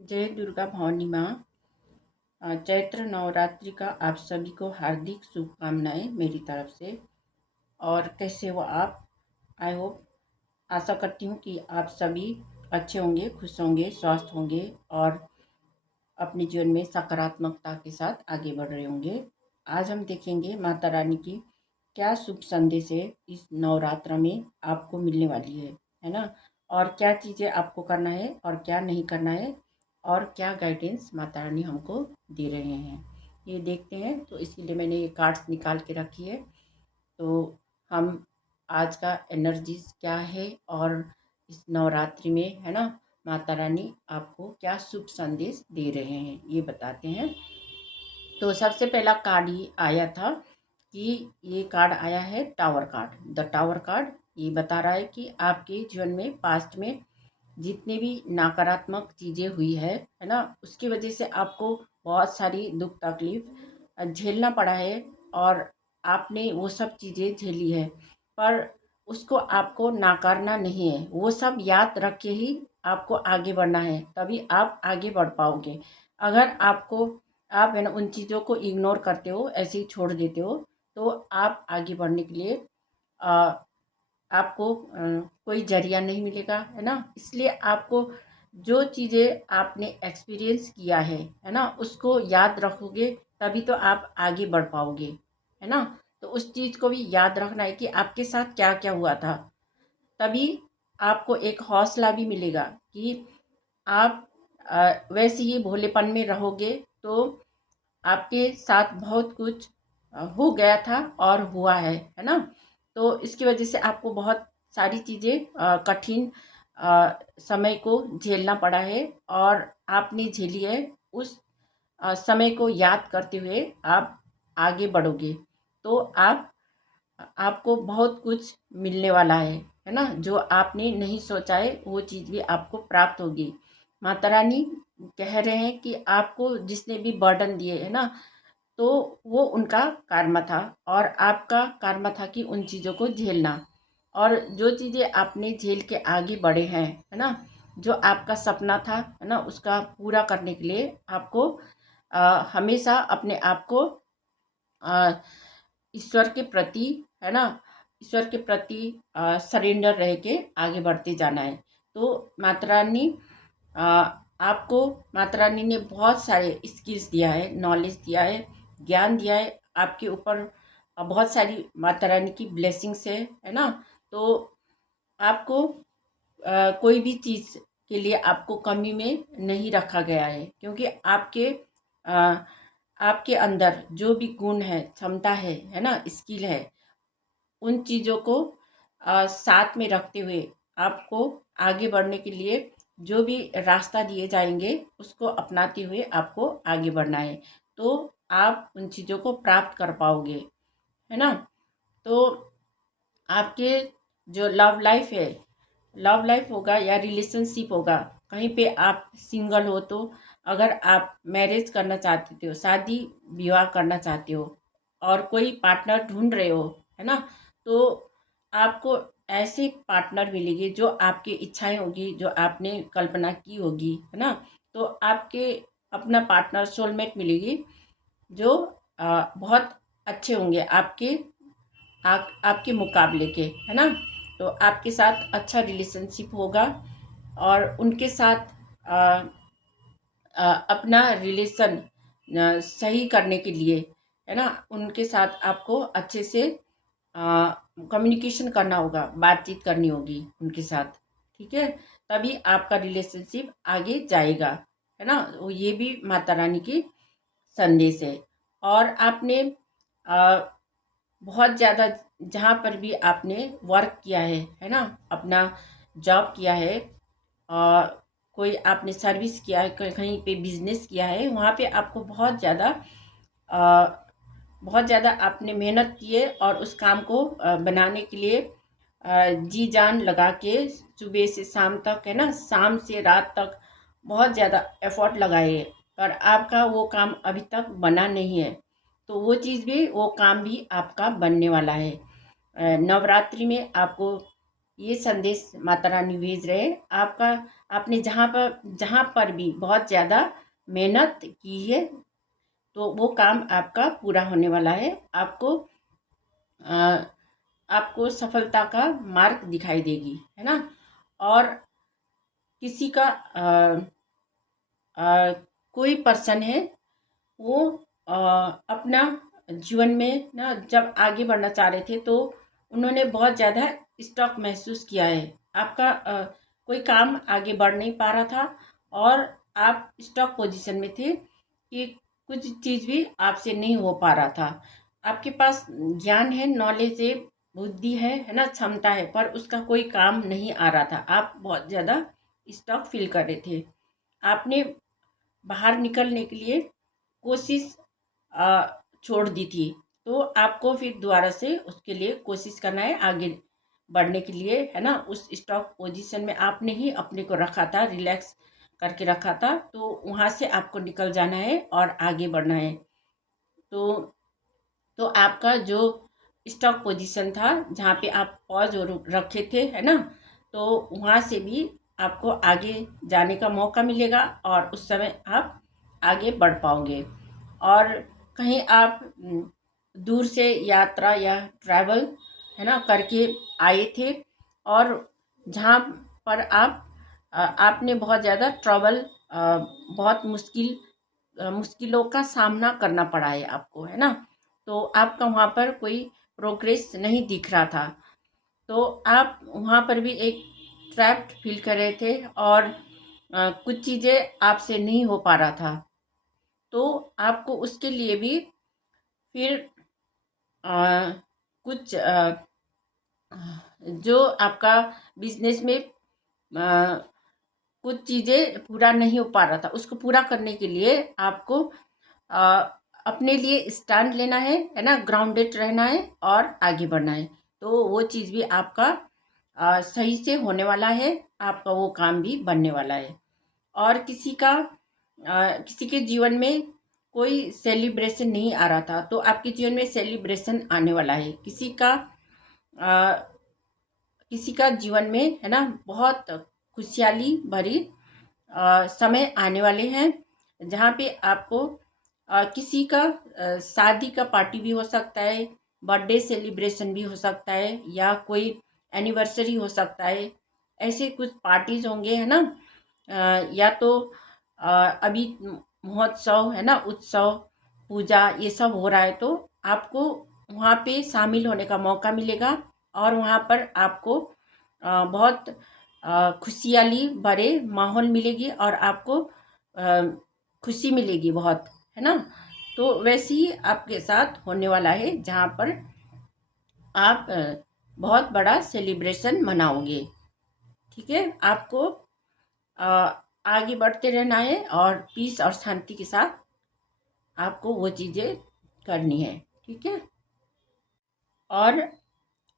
जय दुर्गा भवानी माँ। चैत्र नवरात्रि का आप सभी को हार्दिक शुभकामनाएं मेरी तरफ से। और कैसे हो आप? आई होप, आशा करती हूँ कि आप सभी अच्छे होंगे, खुश होंगे, स्वस्थ होंगे और अपने जीवन में सकारात्मकता के साथ आगे बढ़ रहे होंगे। आज हम देखेंगे माता रानी की क्या शुभ संदेश है इस नवरात्र में आपको मिलने वाली है ना। और क्या चीज़ें आपको करना है और क्या नहीं करना है और क्या गाइडेंस माता रानी हमको दे रहे हैं, ये देखते हैं। तो इसीलिए मैंने ये कार्ड्स निकाल के रखी है। तो हम आज का एनर्जीज क्या है और इस नवरात्रि में है ना माता रानी आपको क्या शुभ संदेश दे रहे हैं ये बताते हैं। तो सबसे पहला कार्ड ये आया था कि ये कार्ड आया है tower card. The tower card ये बता रहा है कि आपके जीवन में पास्ट में जितने भी नकारात्मक चीज़ें हुई है ना, उसकी वजह से आपको बहुत सारी दुख तकलीफ झेलना पड़ा है और आपने वो सब चीज़ें झेली है। पर उसको आपको नकारना नहीं है, वो सब याद रख के ही आपको आगे बढ़ना है, तभी आप आगे बढ़ पाओगे। अगर आप है ना उन चीज़ों को इग्नोर करते हो, ऐसे ही छोड़ देते हो, तो आप आगे बढ़ने के लिए आपको कोई ज़रिया नहीं मिलेगा, है ना। इसलिए आपको जो चीज़ें आपने एक्सपीरियंस किया है ना, उसको याद रखोगे तभी तो आप आगे बढ़ पाओगे, है ना। तो उस चीज़ को भी याद रखना है कि आपके साथ क्या क्या हुआ था, तभी आपको एक हौसला भी मिलेगा कि आप वैसे ही भोलेपन में रहोगे तो आपके साथ बहुत कुछ हो गया था और हुआ है ना। तो इसकी वजह से आपको बहुत सारी चीज़ें कठिन समय को झेलना पड़ा है और आपने झेली है। उस समय को याद करते हुए आप आगे बढ़ोगे तो आपको बहुत कुछ मिलने वाला है ना। जो आपने नहीं सोचा है वो चीज़ भी आपको प्राप्त होगी। माता रानी कह रहे हैं कि आपको जिसने भी बर्डन दिए है ना, तो वो उनका कर्म था और आपका कर्म था कि उन चीज़ों को झेलना। और जो चीज़ें आपने झेल के आगे बढ़े हैं, है ना, जो आपका सपना था है ना, उसका पूरा करने के लिए आपको हमेशा अपने आप को अ, ईश्वर के प्रति, है ना, ईश्वर के प्रति सरेंडर रह के आगे बढ़ते जाना है। तो माता रानी अ, आपको माता रानी ने बहुत सारे स्किल्स दिया है, नॉलेज दिया है, ज्ञान दिया है आपके ऊपर। बहुत सारी माता रानी की ब्लेसिंग्स है ना। तो आपको कोई भी चीज़ के लिए आपको कमी में नहीं रखा गया है, क्योंकि अ, आपके अंदर जो भी गुण है, क्षमता है ना, स्किल है, उन चीज़ों को साथ में रखते हुए आपको आगे बढ़ने के लिए जो भी रास्ता दिए जाएंगे उसको अपनाते हुए आपको आगे बढ़ना है। तो आप उन चीज़ों को प्राप्त कर पाओगे, है ना। तो आपके जो लव लाइफ होगा या रिलेशनशिप होगा, कहीं पे आप सिंगल हो तो अगर आप मैरिज करना चाहते हो, शादी विवाह करना चाहते हो और कोई पार्टनर ढूंढ रहे हो, है ना, तो आपको ऐसे पार्टनर मिलेंगे जो आपकी इच्छाएं होगी, जो आपने कल्पना की होगी, है ना। तो आपके अपना पार्टनर सोलमेट मिलेगी जो बहुत अच्छे होंगे आपके मुकाबले के, है ना। तो आपके साथ अच्छा रिलेशनशिप होगा और उनके साथ अ, अपना रिलेशन सही करने के लिए, है ना, उनके साथ आपको अच्छे से कम्युनिकेशन करना होगा, बातचीत करनी होगी उनके साथ, ठीक है। तभी आपका रिलेशनशिप आगे जाएगा, है ना। वो ये भी माता रानी की संदेश है। और आपने अ, बहुत ज़्यादा जहाँ पर भी आपने वर्क किया है ना, अपना जॉब किया है और कोई आपने सर्विस किया है, कहीं पे बिजनेस किया है, वहाँ पे आपको बहुत ज़्यादा आपने मेहनत की है और उस काम को बनाने के लिए जी जान लगा के सुबह से शाम तक, है ना, शाम से रात तक बहुत ज़्यादा एफर्ट लगाए है, पर आपका वो काम अभी तक बना नहीं है। तो वो काम भी आपका बनने वाला है। नवरात्रि में आपको ये संदेश माता रानी भेज रहे हैं। आपका आपने जहाँ पर भी बहुत ज़्यादा मेहनत की है तो वो काम आपका पूरा होने वाला है। अ, आपको सफलता का मार्ग दिखाई देगी, है ना। और किसी का कोई पर्सन है, वो अ, अपना जीवन में ना जब आगे बढ़ना चाह रहे थे तो उन्होंने बहुत ज़्यादा स्टॉक महसूस किया है। आपका कोई काम आगे बढ़ नहीं पा रहा था और आप स्टॉक पोजीशन में थे कि कुछ चीज़ भी आपसे नहीं हो पा रहा था। आपके पास ज्ञान है, नॉलेज है, बुद्धि है ना, क्षमता है, पर उसका कोई काम नहीं आ रहा था। आप बहुत ज़्यादा स्टॉक फील कर रहे थे। आपने बाहर निकलने के लिए कोशिश छोड़ दी थी, तो आपको फिर दोबारा से उसके लिए कोशिश करना है आगे बढ़ने के लिए, है ना। उस स्टॉक पोजीशन में आपने ही अपने को रखा था, रिलैक्स करके रखा था, तो वहाँ से आपको निकल जाना है और आगे बढ़ना है। तो आपका जो स्टॉक पोजीशन था जहाँ पे आप पॉज और रखे थे, है ना, तो वहाँ से भी आपको आगे जाने का मौका मिलेगा और उस समय आप आगे बढ़ पाओगे। और कहीं आप दूर से यात्रा या ट्रैवल, है ना, करके आए थे और जहाँ पर आपने बहुत ज़्यादा ट्रैवल, बहुत मुश्किलों का सामना करना पड़ा है आपको, है ना। तो आपका वहाँ पर कोई प्रोग्रेस नहीं दिख रहा था, तो आप वहाँ पर भी एक ट्रैप्ड फील कर रहे थे और कुछ चीज़ें आपसे नहीं हो पा रहा था। तो आपको उसके लिए भी फिर अ, कुछ जो आपका बिजनेस में कुछ चीज़ें पूरा नहीं हो पा रहा था, उसको पूरा करने के लिए आपको अ, अपने लिए स्टैंड लेना है ना, ग्राउंडेड रहना है और आगे बढ़ना है। तो वो चीज़ भी आपका सही से होने वाला है, आपका वो काम भी बनने वाला है। और किसी के जीवन में कोई सेलिब्रेशन नहीं आ रहा था, तो आपके जीवन में सेलिब्रेशन आने वाला है। अ, किसी का जीवन में, है ना, बहुत खुशहाली भरी समय आने वाले हैं, जहाँ पे आपको किसी का शादी का पार्टी भी हो सकता है, बर्थडे सेलिब्रेशन भी हो सकता है, या कोई एनिवर्सरी हो सकता है। ऐसे कुछ पार्टीज होंगे, है ना। या तो अभी महोत्सव, है ना, उत्सव, पूजा, ये सब हो रहा है, तो आपको वहाँ पे शामिल होने का मौका मिलेगा और वहाँ पर आपको बहुत खुशहाली भरे माहौल मिलेगी और आपको अ, खुशी मिलेगी बहुत, है ना। तो वैसे ही आपके साथ होने वाला है, जहाँ पर आप बहुत बड़ा सेलिब्रेशन मनाओगे। ठीक है, आपको अ, आगे बढ़ते रहना है और पीस और शांति के साथ आपको वो चीज़ें करनी है। ठीक है। और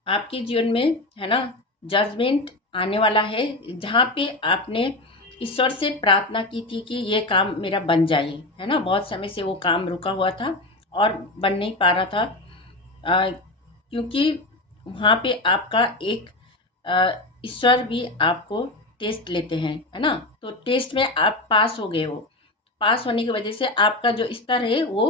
आपके जीवन में, है ना, जजमेंट आने वाला है, जहाँ पे आपने ईश्वर से प्रार्थना की थी कि ये काम मेरा बन जाए, है ना। बहुत समय से वो काम रुका हुआ था और बन नहीं पा रहा था, क्योंकि वहाँ पे आपका एक ईश्वर भी आपको टेस्ट लेते हैं, है ना। तो टेस्ट में आप पास हो गए हो। पास होने की वजह से आपका जो स्तर है वो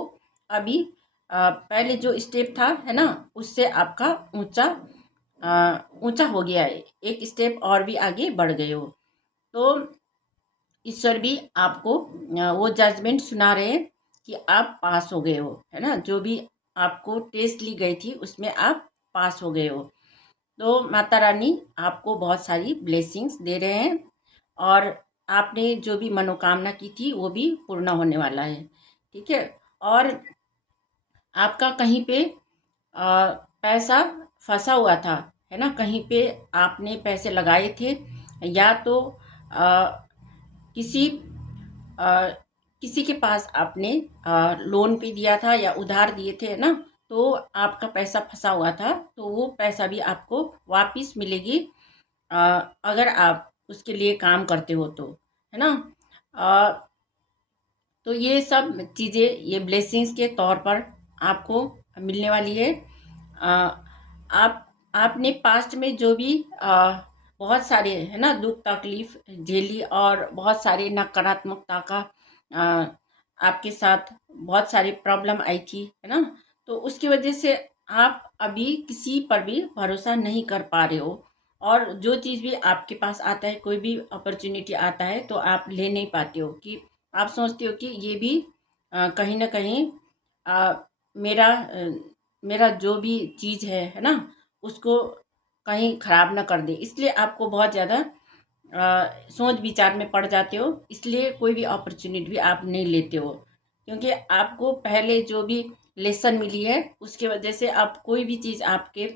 अभी पहले जो स्टेप था, है ना, उससे आपका ऊंचा हो गया है, एक स्टेप और भी आगे बढ़ गए हो। तो ईश्वर भी आपको वो जजमेंट सुना रहे हैं कि आप पास हो गए हो, है ना। जो भी आपको टेस्ट ली गई थी उसमें आप पास हो गए हो। तो माता रानी आपको बहुत सारी ब्लेसिंग्स दे रहे हैं और आपने जो भी मनोकामना की थी वो भी पूर्ण होने वाला है। ठीक है। और आपका कहीं पे पैसा फंसा हुआ था, है ना, कहीं पे आपने पैसे लगाए थे, या तो आ, किसी आ, किसी के पास आपने लोन पे दिया था या उधार दिए थे, है ना, तो आपका पैसा फंसा हुआ था, तो वो पैसा भी आपको वापस मिलेगी अगर आप उसके लिए काम करते हो तो, है ना। अ, तो ये सब चीज़ें, ये ब्लेसिंग्स के तौर पर आपको मिलने वाली है। आप आपने पास्ट में जो भी बहुत सारे है ना दुख तकलीफ झेली और बहुत सारे नकारात्मकता का आ, आपके साथ बहुत सारी प्रॉब्लम आई थी है ना। तो उसकी वजह से आप अभी किसी पर भी भरोसा नहीं कर पा रहे हो, और जो चीज़ भी आपके पास आता है, कोई भी अपॉर्चुनिटी आता है तो आप ले नहीं पाते हो, कि आप सोचते हो कि ये भी कहीं ना कहीं आ, मेरा मेरा जो भी चीज़ है ना, उसको कहीं ख़राब ना कर दे, इसलिए आपको बहुत ज़्यादा सोच विचार में पड़ जाते हो, इसलिए कोई भी अपॉर्चुनिटी भी आप नहीं लेते हो, क्योंकि आपको पहले जो भी लेसन मिली है उसके वजह से आप कोई भी चीज़ आपके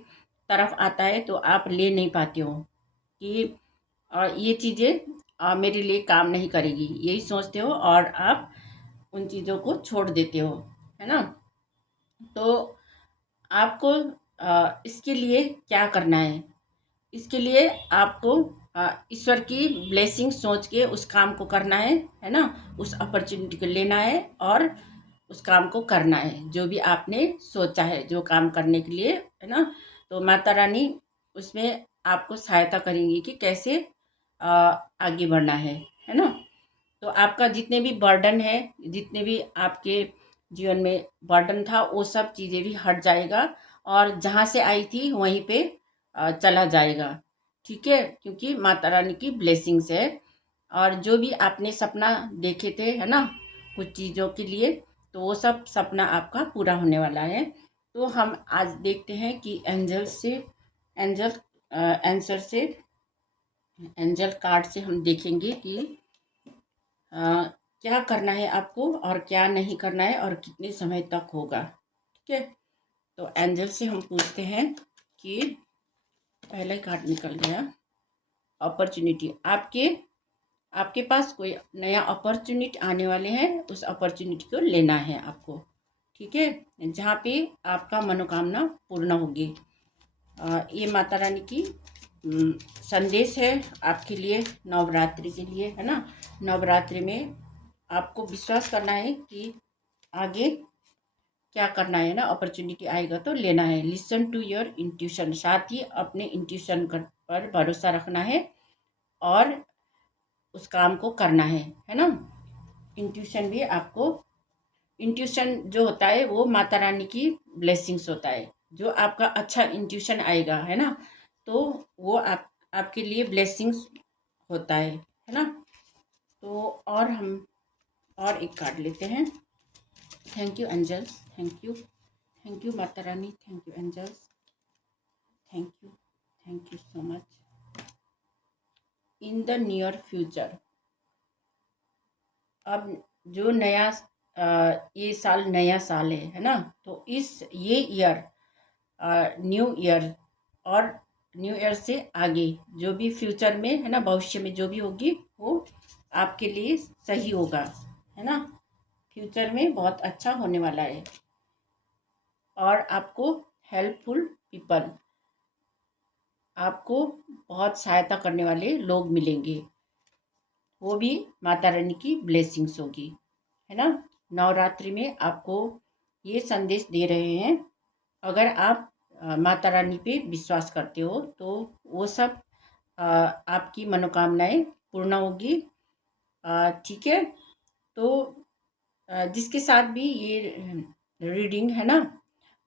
तरफ आता है तो आप ले नहीं पाते हो, कि ये चीज़ें मेरे लिए काम नहीं करेगी, यही सोचते हो और आप उन चीज़ों को छोड़ देते हो, है ना। तो आपको इसके लिए क्या करना है, इसके लिए आपको ईश्वर की ब्लेसिंग सोच के उस काम को करना है ना। उस अपॉर्चुनिटी को लेना है और उस काम को करना है, जो भी आपने सोचा है जो काम करने के लिए, है ना। तो माता रानी उसमें आपको सहायता करेंगी कि कैसे आगे बढ़ना है ना। तो आपका जितने भी बर्डन है, जितने भी आपके जीवन में बर्डन था, वो सब चीज़ें भी हट जाएगा और जहाँ से आई थी वहीं पे चला जाएगा, ठीक है, क्योंकि माता रानी की ब्लेसिंग्स है। और जो भी आपने सपना देखे थे है ना कुछ चीज़ों के लिए, तो वो सब सपना आपका पूरा होने वाला है। तो हम आज देखते हैं कि एंजल आंसर से एंजल कार्ड से हम देखेंगे कि क्या करना है आपको और क्या नहीं करना है और कितने समय तक होगा, ठीक है। तो एंजल से हम पूछते हैं कि पहला ही कार्ड निकल गया, अपॉर्चुनिटी। आपके आपके पास कोई नया अपॉर्चुनिटी आने वाले हैं, उस अपॉर्चुनिटी को लेना है आपको, ठीक है, जहाँ पे आपका मनोकामना पूर्ण होगी। ये माता रानी की संदेश है आपके लिए नवरात्रि के लिए, है ना। नवरात्रि में आपको विश्वास करना है कि आगे क्या करना है ना, अपॉर्चुनिटी आएगा तो लेना है। लिसन टू योर इंट्यूशन, साथ ही अपने इंट्यूशन पर भरोसा रखना है और उस काम को करना है ना। इंट्यूशन भी आपको, इंट्यूशन जो होता है वो माता रानी की ब्लेसिंग्स होता है, जो आपका अच्छा इंट्यूशन आएगा है ना, तो वो आपके लिए ब्लेसिंग्स होता है ना। तो और हम और एक कार्ड लेते हैं। Thank you angels, thank you Mata Rani, thank you angels, thank you so much. In the near future, अब जो नया ये साल नया साल है ना, तो ये ईयर न्यू ईयर, और न्यू ईयर से आगे जो भी फ्यूचर में है ना, भविष्य में जो भी होगी वो आपके लिए सही होगा, है ना। फ्यूचर में बहुत अच्छा होने वाला है और आपको हेल्पफुल पीपल, आपको बहुत सहायता करने वाले लोग मिलेंगे, वो भी माता रानी की ब्लेसिंग्स होगी, है ना। नवरात्रि में आपको ये संदेश दे रहे हैं, अगर आप माता रानी पे विश्वास करते हो तो वो सब आपकी मनोकामनाएं पूर्ण होगी, ठीक है। तो जिसके साथ भी ये रीडिंग है ना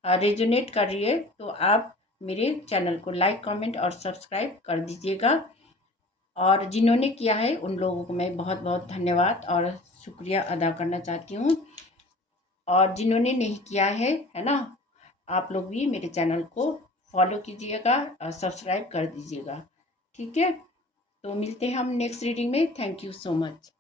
रेजोनेट कर रही है, तो आप मेरे चैनल को लाइक कमेंट और सब्सक्राइब कर दीजिएगा, और जिन्होंने किया है उन लोगों को मैं बहुत बहुत धन्यवाद और शुक्रिया अदा करना चाहती हूँ, और जिन्होंने नहीं किया है ना, आप लोग भी मेरे चैनल को फॉलो कीजिएगा और सब्सक्राइब कर दीजिएगा, ठीक है। तो मिलते हैं हम नेक्स्ट रीडिंग में। Thank you so much.